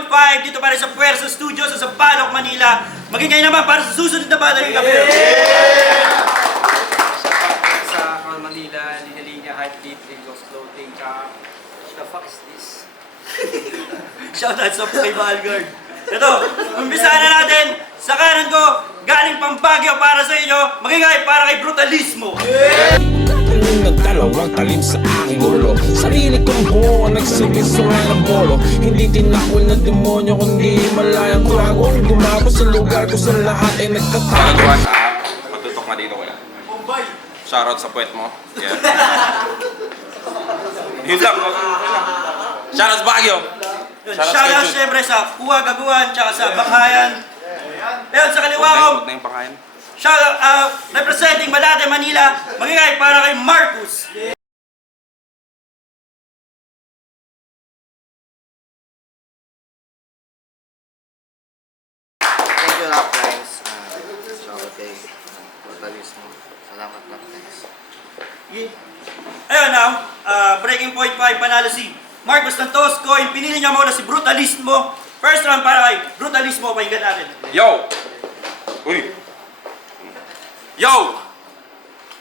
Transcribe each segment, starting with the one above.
5 dito para sa Puwersa Studio sa Sampaloc, Manila. Magingay naman para sa susunod na bata ng gabi. Sa Manila, Linya Heartbeat, Exhaust Clothing, tsaka the fuck is this? Shoutout sa kay Valgard. Ito, umpisahan na natin. Sa kanan ko, galing pang Baguio para sa inyo. Magingay para kay Brutalismo. Ng dalawang talim sa aking ulo. Sarili kong buo ang nagsigisura ng bolo. Hindi tinakol na demonyo kundi malayang kuragong gumabo sa lugar ko sa lahat ay nagkatago. Nagawa sa patutok na dito kuya. Shoutout sa puwet mo. Yeah. Yun lang. Shoutout sa Baguio. Shoutout syempre sa Kuwa Gaguan, tsaka sa Bakayan. Ayun, sa kaliwa ko, Huwag na yung pakain. shoutout, representing Malate, Manila. Magingay para kay Marcus. Thank you, Rap Guys. Shoutout kay Brutalismo. Salamat, Rap Guys. Ayun na, breaking point 5, panalo si Marcos Santos. Coin, pinili niya muna si Brutalismo. First round para kay Brutalismo, pakinggan natin. Yo! Uy! Yo!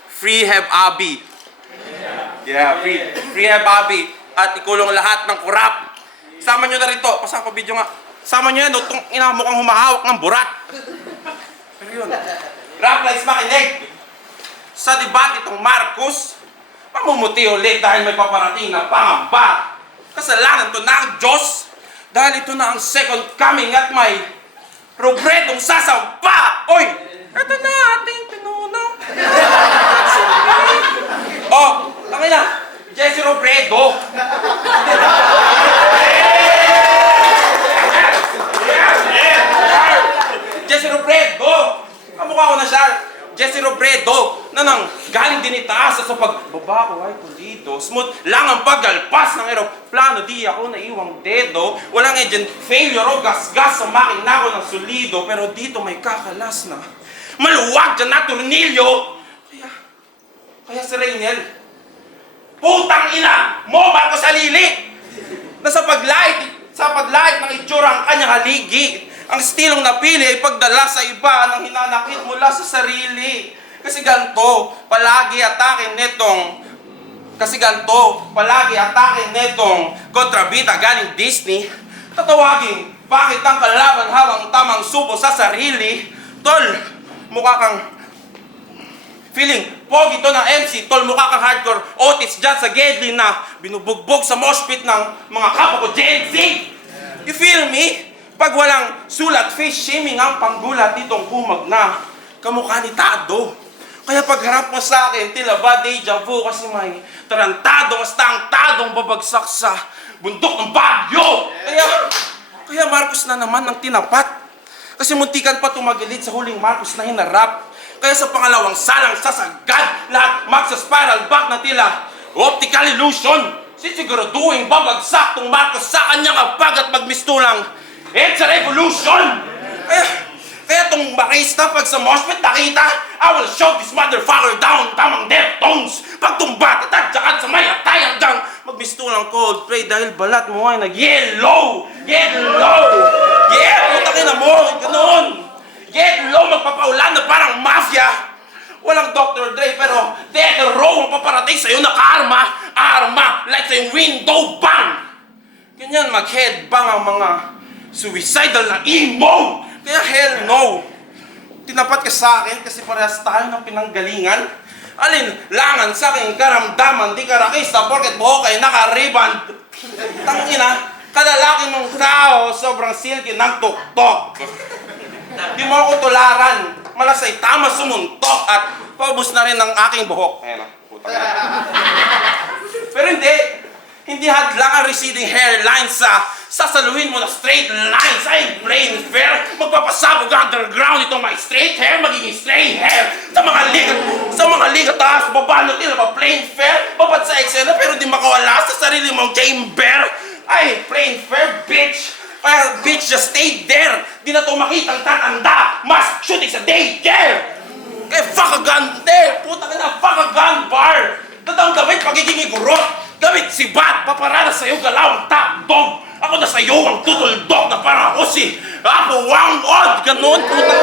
Free have Abby. Yeah, free have Abby. At ikulong lahat ng kurap. Sama nyo na rin to. Pasang pa video nga. Sama nyo yan, itong ina mo kang humahawak ng burat. Pero yun. Rap Lights makinig. Sa debate itong Marcos, mamumuti ulit dahil may paparating na pangamba. Kasalanan to na ang Diyos. Dahil ito na ang second coming at may robredong sasampa. Oy! Ito na ating pinuno. Oh, okay na. Jesse Robredo. Jesse Robredo. Kamukha ko na siya. Jesse Robredo na nang galing din itaas sa pagbaba ko ay pulido. Smooth lang ang paggalpas ng aeroplano. Di ako naiwang dedo. Walang engine failure o gas-gas sa makina ko ng solido. Pero dito may kakalas na maluwag dyan na tornilyo. Kaya si Raynel, putang ina mo ba ko sa lili? Na sa paglait ng itsura ang kanyang haligi. Ang stilong napili ay pagdala sa iba ng hinanakit mula sa sarili. Kasi ganito, palagi atake netong kontrabita galing Disney. Tatawagin, bakit ang kalaban habang tamang subo sa sarili? Tol, mukha kang feeling pogi to ng MC. Tol, mukha kang hardcore Otis dyan sa Gedli na binubugbog sa mosh pit ng mga kapwa ko Gen Z. You feel me? Pag walang sulat, face shaming ang panggulat nitong kumag na kamukha ni Tado. Kaya pagharap mo sa akin, tila ba deja vu kasi may tarantadong astang-tadong babagsak sa bundok ng Baguio. Kaya Marcos na naman ang tinapat. Kasi muntikan pa tumagilid sa huling Marcos na hinarap. Kaya sa pangalawang salang sasagad, lahat magsa-spiral back na tila optical illusion. Sisiguraduhin babagsak tong Marcos sa kanyang apag at magmistulang it's a revolution! Kaya tong barista pag sa moshpit nakita, I will show this motherfucker down, tamang Deftones. Pag tumbat, tatadyakan sa may atay hanggang magmistulang Coldplay dahil balat mo ay nag-yellow! Yellow! Yeah! Putakin na mo! Ganoon! Yellow! Magpapaulan na parang mafia! Walang Dr. Dre pero death row ang paparating sa'yo na ka-arma! Arma! Like sa yung window bang! Ganyan mag-headbang ang mga suicidal na emo! Kaya hell no! Tinapat ka sa akin kasi parehas tayo ng pinanggalingan. Alinlangan sa aking karamdaman, di ka rakista porket buhok ay naka-riband. Tangina, kalalaki mong tao, sobrang silky ng tuktok. Di mo ako tularan, malasay tama sumuntok at paubos na rin ang aking buhok. Ayan o, putang ina. Pero hindi hadlang ang receding hairline sa sasaluhin mo na straight lines ay plain fair. Magpapasabog underground itong may straight hair, magiging straight hair. Sa mga liga taas, babalo tila ba plain fair? Babad sa eksena pero di makawala sa sarili mong chamber. Ay, plain fair, bitch. Kaya bitch, just stay there. Di na to makitang tatanda. Mas shooting sa daycare. Kaya fuck a gun there. Puta ka na, fuck a gun bar. Tatang gamit pagiging igurot. Gamit si Bat, paparada sa'yo galawang top dog. Ako na sa'yo ang tutuldok na parang ako si Apo Wang Od! Ganon, putang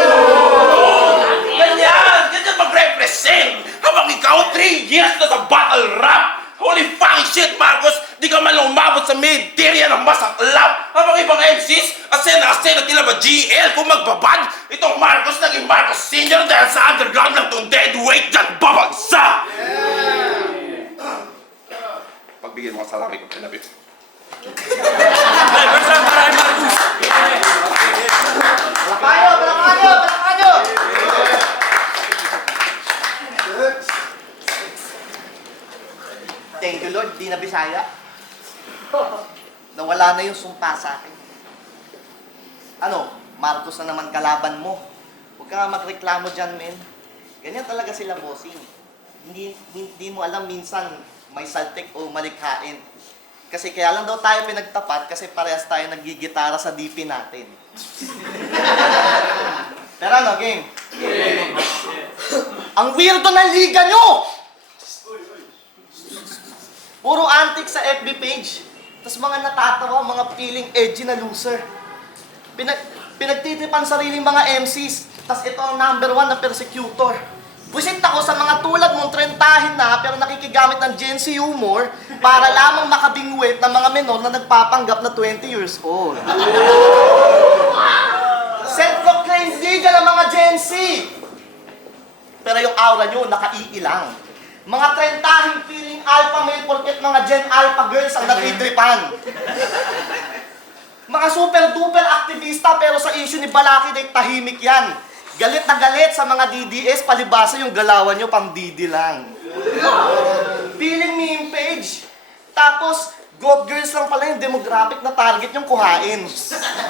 Ganyan mag-represent! Habang ikaw 3 years na sa battle rap! Holy fucking shit, Marcos! Di ka man lang umabot sa media ng masaklap! Habang ibang MCs, asena tila ba GL kung magbabad? Itong Marcos naging Marcos Senior dahil sa underground lang tong dead weight dyan babagsak! Pagbigyan mo sa lamig ng pinabit. Ay, first round para kay Marcus. Palakpakan nyo! Thank you, Lord. Di na Bisaya. Nawala na yung sumpa sa akin. Ano, Marcos na naman kalaban mo. Huwag ka nga magreklamo dyan, men. Ganyan talaga sila, bossing. Hindi mo alam minsan may saltik o malikhain. Kasi kaya lang daw tayo pinagtapat kasi parehas tayo naggigitara sa DP natin. Pero ano, game? Ang weirdo ng liga nyo! Puro antics sa FB page. Tapos mga natatawa, mga feeling edgy na loser. Pinagtitipan sariling mga MCs. Tapos ito ang number 1 na persecutor. Busit ako sa mga tulad mong trentahin na pero nakikigamit ng Gen Z humor para lamang makabingwit ng mga menor na nagpapanggap na 20 years old. Self-proclaimed liga ng mga Gen Z. Pero yung aura nyo, nakaiilang. Mga trentahing feeling alpha male porket mga Gen Alpha girls ang natidripan. Mga super-duper aktivista pero sa issue ni Balaki ay tahimik yan. Galit na galit sa mga DDS, palibasa yung galawan nyo pang DD lang. Feeling meme page. Tapos, goth girls lang pala yung demographic na target yung kuhain.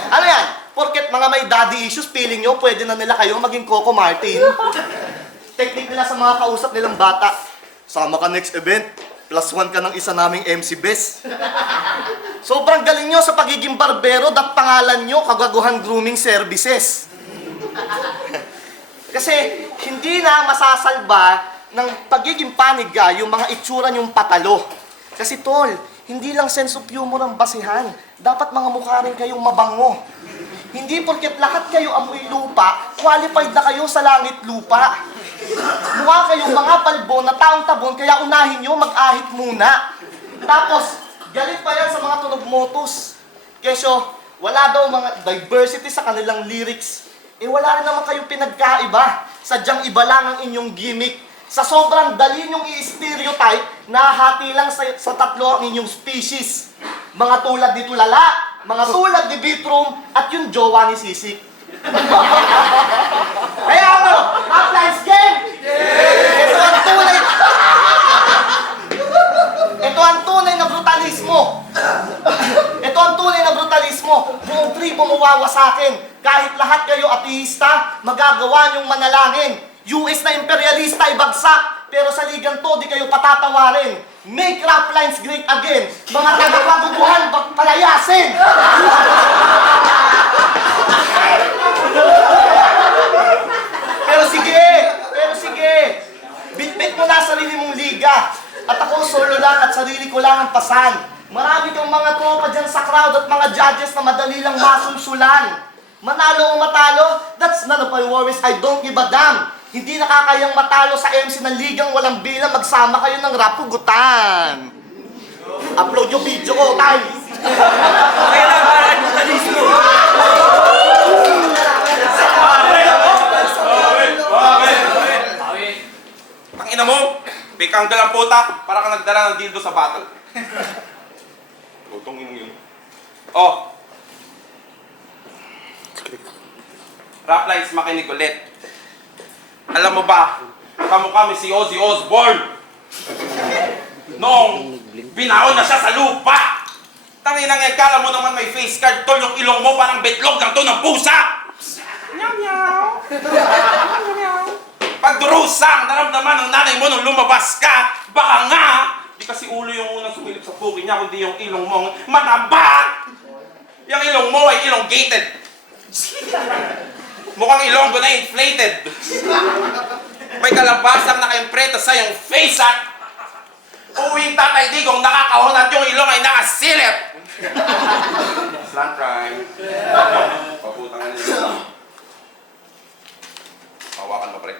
Ano yan? Porket mga may daddy issues, feeling nyo pwede na nila kayo maging Coco Martin. Technique nila sa mga kausap nilang bata. Sama ka next event, +1 ka ng isa naming MC Best. Sobrang galing nyo sa pagiging barbero dat pangalan nyo, Kagaguhan Grooming Services. Kasi hindi na masasalba ng pagiging paniga yung mga itsura nyong patalo. Kasi tol, hindi lang sense of humor ang basihan. Dapat mga mukha rin kayong mabango. Hindi porket lahat kayo amoy lupa, qualified na kayo sa langit lupa. Mukha kayong mga palbo na taong tabon, kaya unahin nyo mag-ahit muna. Tapos, galit pa yan sa mga tunog motos. Kesyo, wala daw mga diversity sa kanilang lyrics. Wala rin naman kayong pinagkaiba. Sadyang iba lang ang inyong gimmick. Sa sobrang dali nyong i-stereotype, nahati lang sa tatlo ang inyong species. Mga tulad ni Tulala, mga tulad ni Bitrum, at yung jowa ni Sisik. Kaya ano, Uplines Game! Ito ang tunay... Ito ang tunay na brutalismo. Ito ang tunay na brutalismo. Buong tribo mawawa sa akin. Kahit lahat kayo ateista, magagawa niyong manalangin. US na imperialista ibagsak, pero sa ligang to, di kayo patatawarin. Make rap lines great again. Mga taga-pagubuhan, palayasin! Pero sige. Bit-bit mo na sarili mong liga. At ako solo lang at sarili ko lang ang pasan. Marami kang mga tropa dyan sa crowd at mga judges na madali lang masulsulan. Manalo o matalo, that's none of my worries, I don't give a damn. Hindi nakakayang matalo sa MC ng ligang walang bilang, magsama kayo ng rap hugutan. Upload yung video ko, time! Kailan para kay brutalismo. Ang ina mo, bigang dalang puta, para ka nagdala ng dildo sa battle. Utong yun. Oh. Rap lines makinig ulit. Alam mo ba, kamukha mi si Ozzy Osbourne. Noong binaon na siya sa lupa. Tanginang kala mo naman may face card, tol, yung ilong mo parang betlog lang to ng pusa. Meow meow. Meow meow. Pagdurusang naramdaman ng nanay mo nung lumabas ka, baka nga, di kasi ulo yung unang sumilip sa puki niya, kundi yung ilong mong mataba. Yung ilong mo ay elongated. Mukhang ilonggo na inflated. May kalabasang naka-impreta sa iyong face at uwing tatay digong nakakahunat yung ilong ay nakasilip. Slant rhyme. Paputang na nila. Hawakan mo, pre.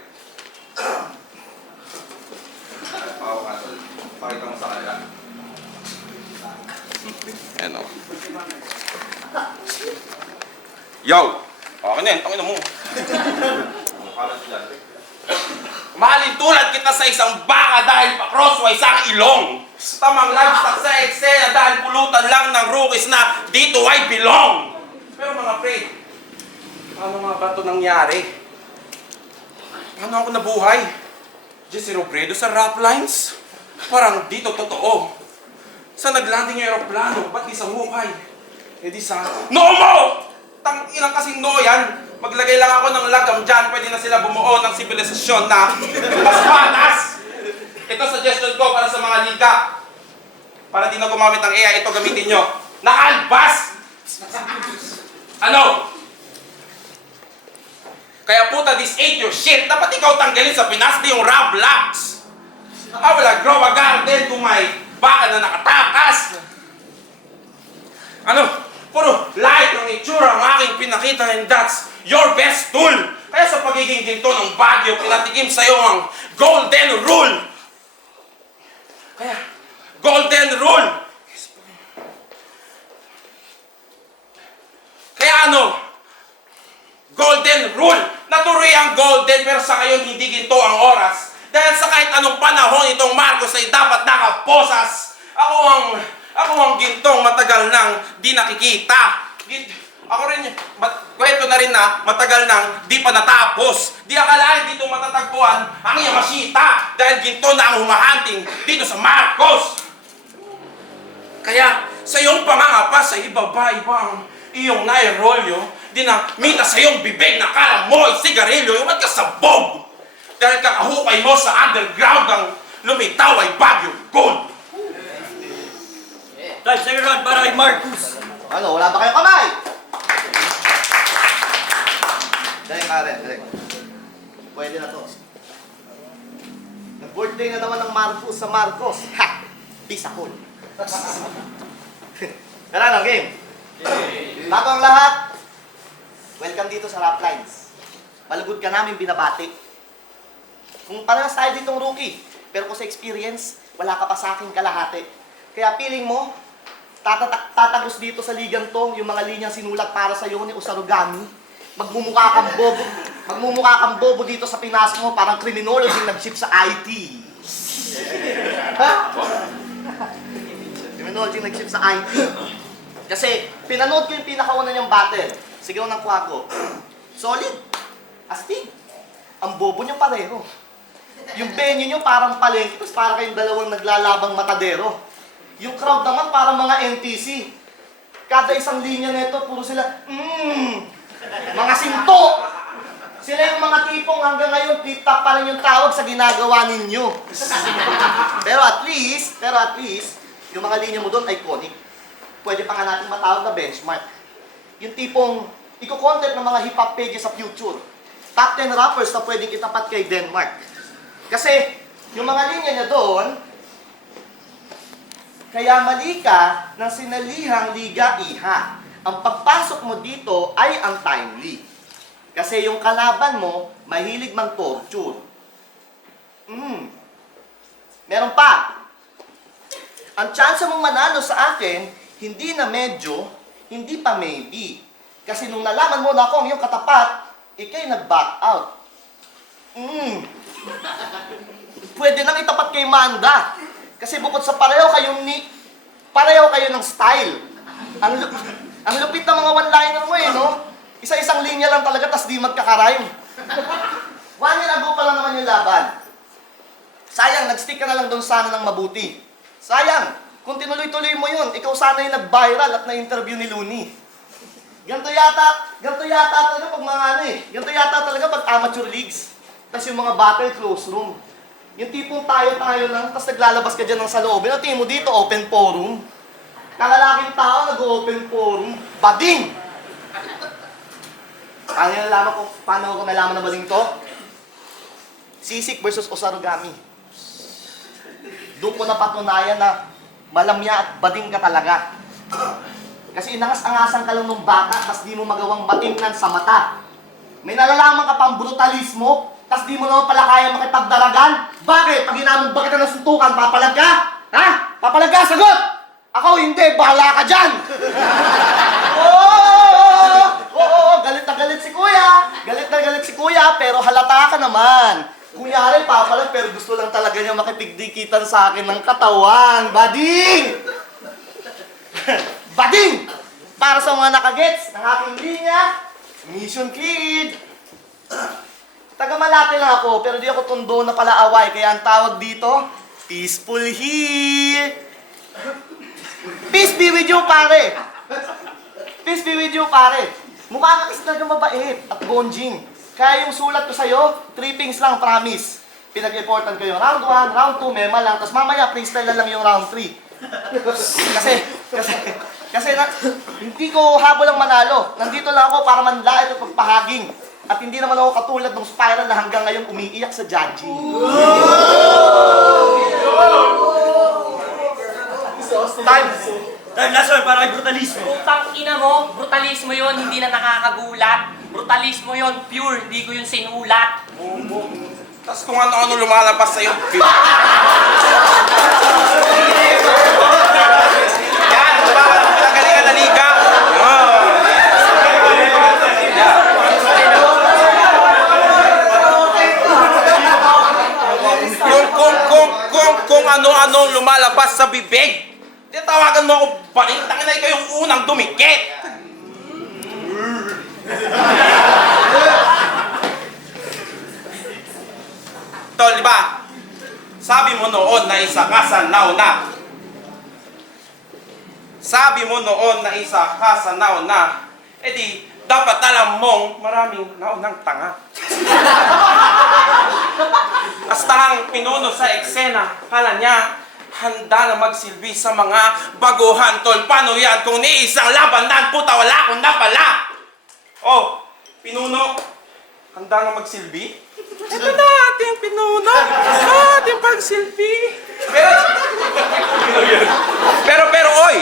Hawakan, tol. Pakita mo sa kanila. Ayan, o. Yo! Okay na yan, tangin na mo. Kalat dyan. Mahalin tulad kita sa isang baka dahil pa-crosswise ang ilong. Tamang livestock sa eksena dahil pulutan lang ng rookies na dito ay belong. Pero mga pre, ano nga ba ito nangyari? Paano ako nabuhay? Jesse Robredo sa rap lines? Parang dito totoo. Sa naglanding yung aeroplano, ba't di sa hukay? Eh di sa... No mo! Tang-inang kasing no yan. Maglagay lang ako ng lagam dyan, pwede na sila bumuo ng sibilisasyon na mas patas. Ito suggestion ko para sa mga liga. Para di na gumamit ng AI, ito gamitin nyo. Nakalbas! Ano? Kaya puta, this ain't your shit. Dapat ikaw tanggalin sa Pinas di yung Roblox. I will grow a garden to my baka na nakatakas. Ano? Puro light ng itsura ang aking pinakita and that's your best tool. Kaya sa pagiging ginto ng Baguio, pinatikim sa'yo ang golden rule. Kaya, golden rule. Kaya ano? Golden rule. Natuloy ang golden pero sa ngayon hindi ginto ang oras. Dahil sa kahit anong panahon itong Marcos ay dapat nakaposas. Ako ang gintong matagal nang di nakikita. Ako rin, kwento na rin na matagal nang di pa natapos. Di akalain dito matatagpuan ang Yamashita dahil ginto na ang humahanting dito sa Marcos. Kaya sa iyong pangangapa sa ibaba-ibang iyong nairolyo, di na mita sa iyong bibig na kala mo ay sigarilyo, yung magkasabog. Dahil kakahukay mo sa underground ang lumitaw ay Baguio Gold. Time, second round para kay Marcus. Ano, wala ba kayong kamay? Dahil Karen, pwede na to. Nag-birthday na naman ng Marcos sa Marcos. Ha! Peace ako. Tara na, game. Bago ang lahat, welcome dito sa Rap Lines. Malugod ka namin binabati. Kung parehas tayo ditong rookie, pero kung sa experience, wala ka pa sa aking kalahati. Kaya feeling mo, tatagos dito sa ligang to, yung mga linyang sinulat para sa iyo ni Usarugami. Magmumukha kang bobo dito sa Pinas mo, parang criminology nag-ship sa IT. Ha? Criminology nag-ship sa IT. Kasi, pinanood ko yung pinakauna niyang battle. Sigaw ng Kwago. Solid. Astig. Ang bobo niyo pareho. Yung venue niyo parang palengke, tapos parang kayong dalawang naglalabang matadero. Yung crowd naman parang mga NPC. Kada isang linya nito, puro sila, mga sinto. Sila yung mga tipong hanggang ngayon, tip-top pa rin yung tawag sa ginagawa ninyo. Pero at least, yung mga linya mo doon, iconic. Pwede pa nga natin matawag na benchmark. Yung tipong, iko-content ng mga hip-hop pages sa future. Top 10 rappers na pwedeng itapat kay Denmark. Kasi, yung mga linya niya doon, kaya mali ka ng sinalihang liga iha. Ang pagpasok mo dito ay ang timely. Kasi yung kalaban mo, mahilig mang torture. Meron pa. Ang chance mong manalo sa akin, hindi na medyo, hindi pa maybe. Kasi nung nalaman mo na akong iyong katapat, ikay nag-back out. Pwede nang itapat kay Manda. Kasi bukod sa pareho kayo ng style. Ang lupit ng mga one-liner mo no? Isa-isang linya lang talaga, tas di magkakarime. 1 year ago pa lang naman yung laban. Sayang, nag-stick ka na lang doon sana ng mabuti. Sayang, kung tinuloy-tuloy mo yun, ikaw sana yung nag-viral at na-interview ni Looney. Ganto yata talaga pag mga ganto yata talaga pag amateur leagues. Tas yung mga battle close room. Yung tipong tayo lang, tas naglalabas ka dyan ng saloobin. At tingin mo dito, open forum. Kalalaking tao, nag-open forum. Bading! Paano ko nalaman na bading to? Sisik versus Osarugami. Doon ko napatunayan na malamya at bading ka talaga. Kasi inangas-angasan ka lang nung bata, tas di mo magawang matingnan sa mata. May nalalaman ka pang brutalismo, tas di mo naman pala kaya makipagdaragan. Bakit? Pag inamog ba kita ng suntukan, papalag ka? Ha? Papalag ka? Sagot! Ako hindi, bahala ka dyan! Oo, galit na galit si kuya. Galit na galit si kuya, pero halata ka naman. Kunyari, papalag, pero gusto lang talaga niya makipigdikitan sa akin ng katawan. Bading! Bading! Para sa mga nakagets ng aking linya, mission cleared. Taga Malate lang ako, pero di ako tondo na palaaway, kaya ang tawag dito, peaceful here. Peace be with you, pare. Peace be with you, pare. Mukha ka kasi talaga mabait at bonjing. Kaya yung sulat ko sa'yo, 3 things lang, promise. Pinag-reportan ko yung round 1, round 2, mema lang, tapos mamaya freestyle na lang yung round 3. Kasi hindi ko habol ang manalo. Nandito lang ako para manlait at pagpahaging. At hindi naman ako katulad ng spiral na hanggang ngayon umiiyak sa judging. Time last one para kay brutalismo. Putang ina mo, brutalismo yon, hindi na nakakagulat. Brutalismo yon, pure, hindi ko yun sinulat. Tapos kung ano-ano lumalabas sa'yo. Yan, diba? Pinagalingan na liga. Kung ano-ano lumalabas sa bibig. Titawagan mo ako balik, tangina ikaw yung unang dumikit. Tol, di ba? Sabi mo noon na isa ka sa nauna. Sabi mo noon na isa ka sa nauna. Eh di, dapat alam mong maraming naunang tanga. Astahang pinuno sa eksena, kala niya, handa na magsilbi sa mga baguhan, tol. Paano yan kung ni isang labanan, puta, wala akong napala? Oh, pinuno, handa na magsilbi? Ito na ating pinuno, ating pagsilbi. Pero, oy!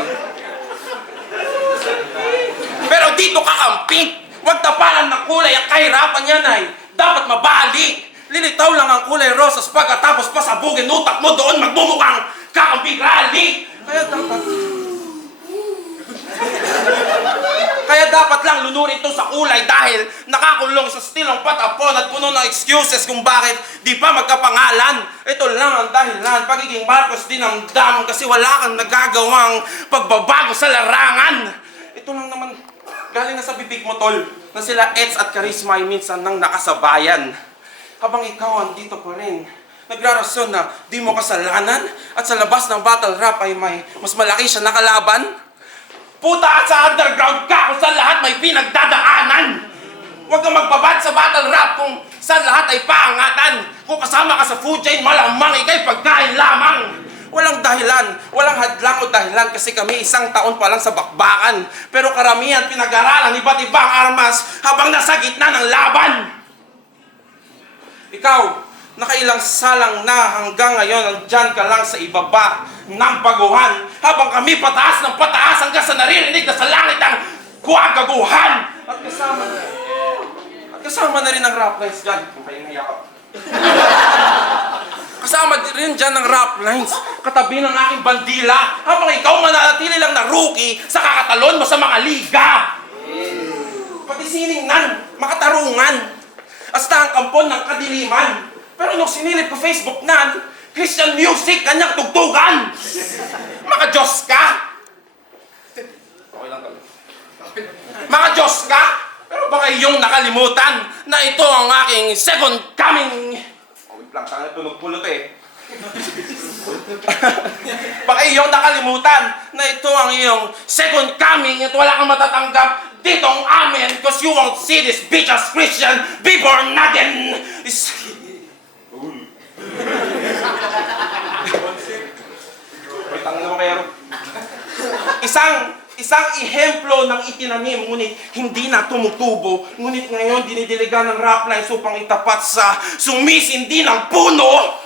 Pero dito kakamping! Huwag tapalan ng kulay ang kahirapan yan ay dapat mabali. Lilitaw lang ang kulay rosas pagkatapos pasabugin utak mo doon magmumukhang kakamping rally. Kaya dapat lang lunurin ito sa kulay dahil nakakulong sa stilong patapon at puno ng excuses kung bakit di pa magkapangalan. Ito lang ang dahilan, pagiging Marcos dinamdam kasi wala kang nagagawang pagbabago sa larangan. Ito lang naman, galing na sa bibig mo, tol, na sila Eds at Charisma ay minsan nang nakasabayan. Habang ikaw andito pa rin, nagrarason na di mo kasalanan at sa labas ng battle rap ay may mas malaki siya nakalaban. Puta, at sa underground ka kung saan lahat may pinagdadaanan. Huwag kang magbabad sa battle rap kung saan lahat ay paangatan. Kung kasama ka sa food chain, malamang ikay pagkain lamang. Walang dahilan, walang hadlang o dahilan kasi kami isang taon pa lang sa bakbakan. Pero karamihan pinag-aralan iba't ibang armas habang nasa gitna ng laban. Ikaw, nakailang salang na hanggang ngayon nandyan ka lang sa ibaba ng baguhan habang kami pataas ng pataas hanggang sa naririnig na sa langit ang kuwagaguhan. At kasama na rin ang rap lines dyan. Kung kayo nayakap. Kasama rin dyan ang rap lines katabi ng aking bandila habang ikaw mananatili lang na rookie sa kakatalon mo sa mga liga. Pati siningnan, makatarungan. Hasta ang kampon ng kadiliman. Pero nung sinilip ko Facebook na, Christian music, kanyang tugtugan. Maka-Diyos ka. Okay lang kami. Maka-Diyos ka. Pero baka iyong nakalimutan na ito ang aking second coming. Oh, wait lang, tangan tunog pulot eh. Baka iyong nakalimutan na ito ang iyong second coming at wala kang matatanggap ditong amin because you won't see this bitch as Christian be born again. Isang ehemplo ng itinanim, ngunit hindi na tumutubo. Ngunit ngayon, dinidiligan ng rap lines upang itapat sa sumisindi ng puno.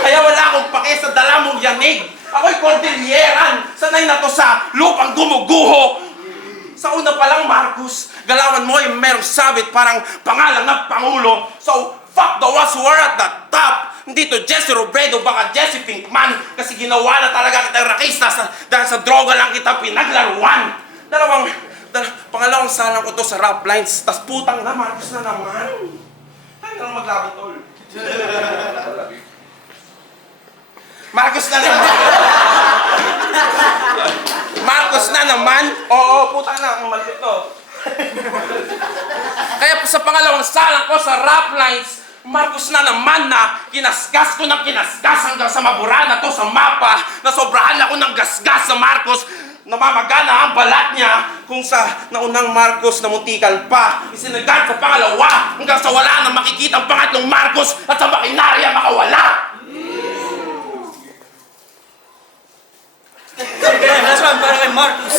Kaya wala akong pake sa dala mong yanig. Ako Ako'y kordilyeran! Sanay na to sa lupang gumuguho! Sa una pa lang, Marcos, galawan mo ay merong sabit parang pangalan ng Pangulo. So, fuck the ones who are at the top! Hindi to Jesse Robredo, baka Jesse Pinkman, kasi ginawa na talaga kitang rakista dahil sa droga lang kita pinaglaruan. Pangalawang salang ko to sa rap lines, tas putang na, Marcos na naman. Tayo lang maglaban, tol. Marcos na naman! Marcos na naman? Oo, puta na, ang malapit to. Kaya sa pangalawang salang ko sa rap lines, Marcos na naman na kinasgas ko ng kinasgas hanggang sa mabura na to sa mapa, na sobrahan ako ng gasgas sa Marcos, namamagana ang balat niya kung sa naunang Marcos na muntikan pa, isinagat sa pangalawa hanggang sa wala na makikita ang pangatlong Marcos at sa makinarya makawala. Okay, last one para kay Marcos.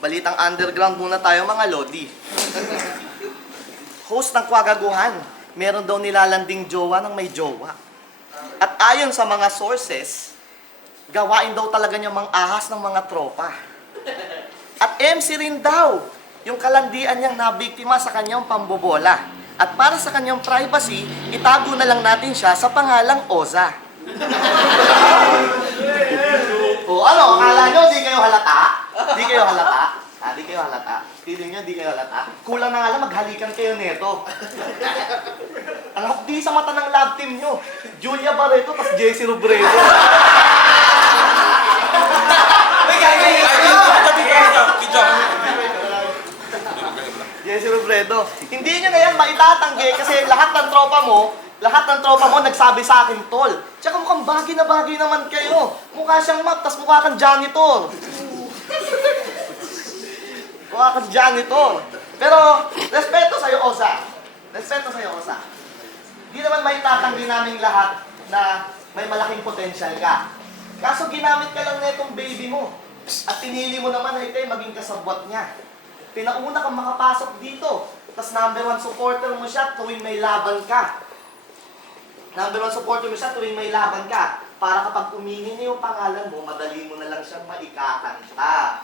Balitang underground muna tayo mga lodi. Host ng Kwagaguhan, meron daw nilalanding jowa ng may jowa. At ayon sa mga sources, gawain daw talaga niya mang-ahas ng mga tropa. At MC rin daw, yung kalandian niyang nabiktima sa kanyang pambobola. At para sa kanyang privacy, itago na lang natin siya sa pangalang Oza. O ano, akala nyo di kayo halata? Di kayo halata? Di kayo halata? Feeling nyo di kayo halata? Kulang na nga lang maghalikan kayo neto. Ang hapdi sa mata ng love team nyo, Julia Barreto tas JC Robredo. Jesse Robredo. Hindi nyo na yan maitatanggi kasi lahat ng tropa mo nagsabi sa akin, tol. Tsaka mukhang bagay na bagay naman kayo. Mukha siyang map, tas mukha kang janitor. Mukha kang janitor. Pero, respeto sa'yo, Osa. Respeto sa'yo, Osa. Di naman maitatanggi naming lahat na may malaking potensyal ka. Kaso ginamit ka lang na itong baby mo. At pinili mo naman na ito'y maging kasabwat niya. Pinauna kang makapasok dito. Tapos number 1 supporter mo siya tuwing may laban ka. Number 1 supporter mo siya tuwing may laban ka. Para kapag umingin niya yung pangalan mo, madali mo na lang siyang maikakanta.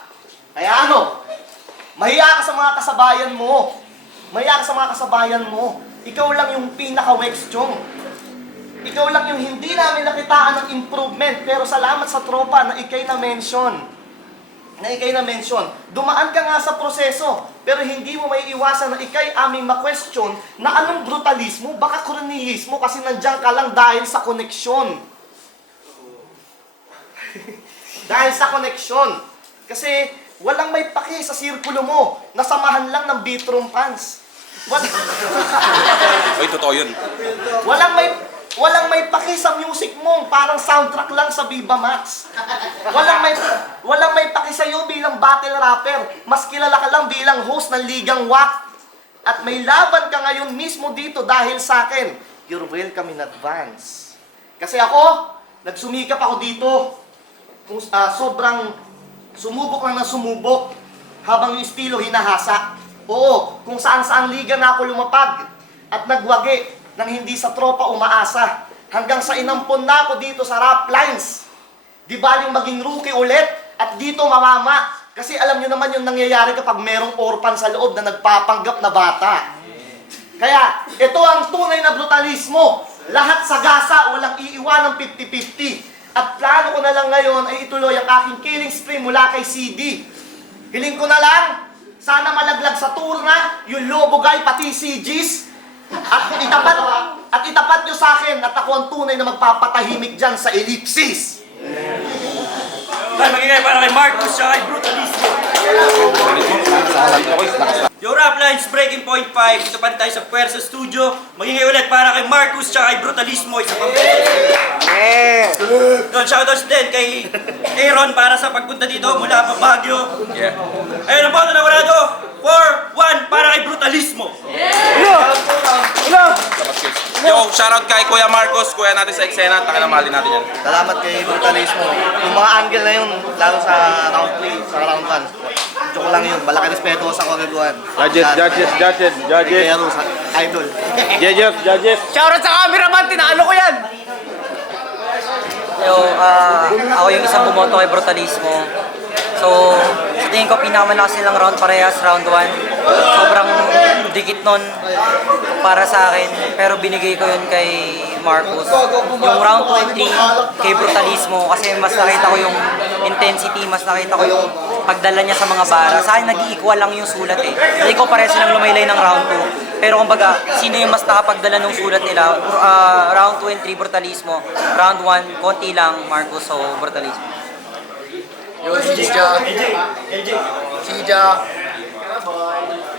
Kaya ano? Mahiya ka sa mga kasabayan mo. Mahiya ka sa mga kasabayan mo. Ikaw lang yung pinaka-wexchong. Ikaw lang yung hindi namin nakitaan ng improvement. Pero salamat sa tropa na ikay na-mention. Dumaan ka nga sa proseso, pero hindi mo may iwasan na ikay aming ma-question na anong brutalismo, baka kolonialismo kasi nandiyan ka lang dahil sa koneksyon. Dahil sa koneksyon. Kasi walang may paki sa sirkulo mo, nasamahan lang ng beatroom fans. Ay, totoo yun. Walang may paki sa music mo, parang soundtrack lang sa Viva Max. Walang may paki sa iyo bilang battle rapper. Mas kilala ka lang bilang host ng Ligang WAC. At may laban ka ngayon mismo dito dahil sa akin. You're welcome in advance. Kasi ako, nagsumikap ako dito. Sobrang sumubok lang na sumubok habang yung estilo hinahasa. Oo, kung saan-saan liga na ako lumapag at nagwagi nang hindi sa tropa umaasa. Hanggang sa inampon na ako dito sa rap lines. Di baling maging rookie ulit at dito mamama. Kasi alam nyo naman yung nangyayari kapag merong orphan sa loob na nagpapanggap na bata. Kaya ito ang tunay na brutalismo. Lahat sa gasa, walang iiwan ng 50-50. At plano ko na lang ngayon ay ituloy ang aking killing spree mula kay CD. Hiling ko na lang, sana malaglag sa turna, yung Lobo Guy pati si G's. At itapat nyo sa akin at ako ang tunay na magpapatahimik dyan sa ellipsis. Dahil magigay para kay Marcos siya kay Brutalismo. Yung rap lines, breaking point 5. Dito pa rin tayo sa Puwersa Studio. Magigay ulit para kay Marcos siya kay Brutalismo. Isa pang Doon, shoutouts din kay Aaron para sa pagpunta dito mula pa Baguio. Ayun ang boto na warado. 4-1 para kay Brutalismo. Yo, shoutout kay Kuya Marcos, kuya natin sa eksena, taka na mahalin natin yan. Salamat kay Brutalismo. Yung mga angle na yun, lalo sa round 3, sa round 1. Joke lang yun. Malaki respeto ko sa Corridor 1. Judges. Pero sa idol. Judges. Shoutout sa cameraman, tinalo ko yan! Yo, ako yung isang bumoto kay Brutalismo. So, sa tingin ko pinakamalakas nilang round parehas, round 1. Sobrang dikit nun para sa akin, pero binigay ko yun kay Marcos. Yung round 2 and 3 kay Brutalismo kasi mas nakita ko yung intensity, mas nakita ko yung pagdala niya sa mga bara. Sa akin, nag-i-equal lang yung sulat eh. Hindi ko pares silang lumaylay ng round 2. Pero kumbaga, sino yung mas nakapagdala ng sulat nila? Round 2 and 3, Brutalismo. Round 1, konti lang, Marcos, so Brutalismo. Yo, Sija.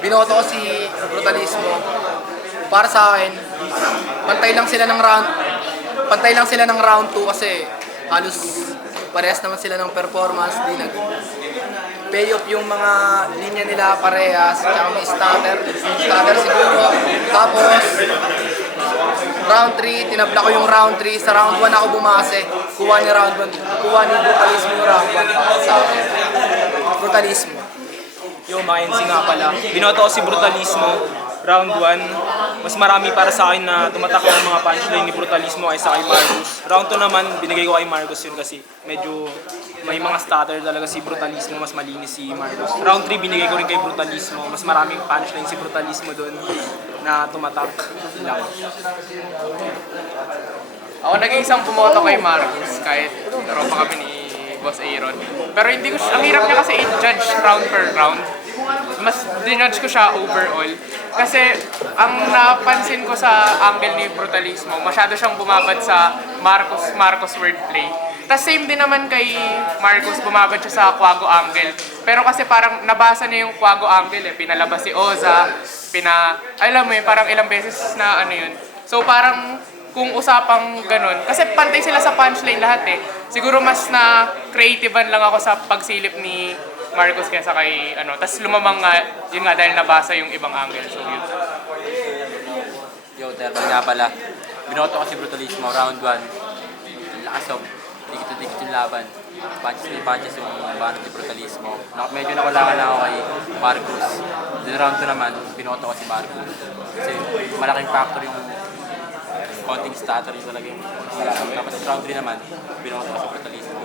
Binoto ko si Brutalismo. Para sa akin, pantay lang sila ng round 2 kasi halos parehas naman sila ng performance, di nag pay off yung mga linya nila parehas, tsaka may stutter siguro. Tapos round 3, tinabla ko yung round 3. Sa round 1 ako bumase. Kuha ni Brutalismo yung round 1 sa akin. Brutalismo. Yo, mga NC nga pala. Binoto ko si Brutalismo, round 1. Mas marami para sa akin na tumatak ng mga punchline ni Brutalismo kaysa kay Marcos. Round 2 naman, binigay ko kay Marcos yun kasi medyo may mga stutter talaga si Brutalismo, mas malinis si Marcos. Round 3, binigay ko rin kay Brutalismo. Mas maraming punchline si Brutalismo doon na tumatak lang. Ako naging isang pumoto kay Marcos kahit tropa kami ni Boss Aaron. Pero hindi ko ang hirap niya kasi i-judge round per round. Mas dinudge ko siya overall. Kasi ang napansin ko sa angle ni Brutalismo, masyado siyang bumabad sa Marcos wordplay. Tapos same din naman kay Marcos, bumabad siya sa Quago angle. Pero kasi parang nabasa niya yung Quago angle eh. Pinalabas si Oza, alam mo yun, parang ilang beses na ano yun. So parang kung usapang ganun, kasi pantay sila sa punchline lahat eh. Siguro mas na creativean lang ako sa pagsilip ni Marcos kaysa kay ano. Tapos lumamang nga, yun nga dahil nabasa yung ibang angle. So yun. Yo, Terman nga pala. Binoto ko si Brutalismo, round 1. Lakas of, dikit yung laban. Punches yung banat ni Brutalismo. Medyo nakulangan na ako kay Marcos. Then round 2 naman, binoto ko si Marcos. Kasi malaking factor yung konting stutter yung talaga yung tapos round 3 naman, binoto ko si Brutalismo.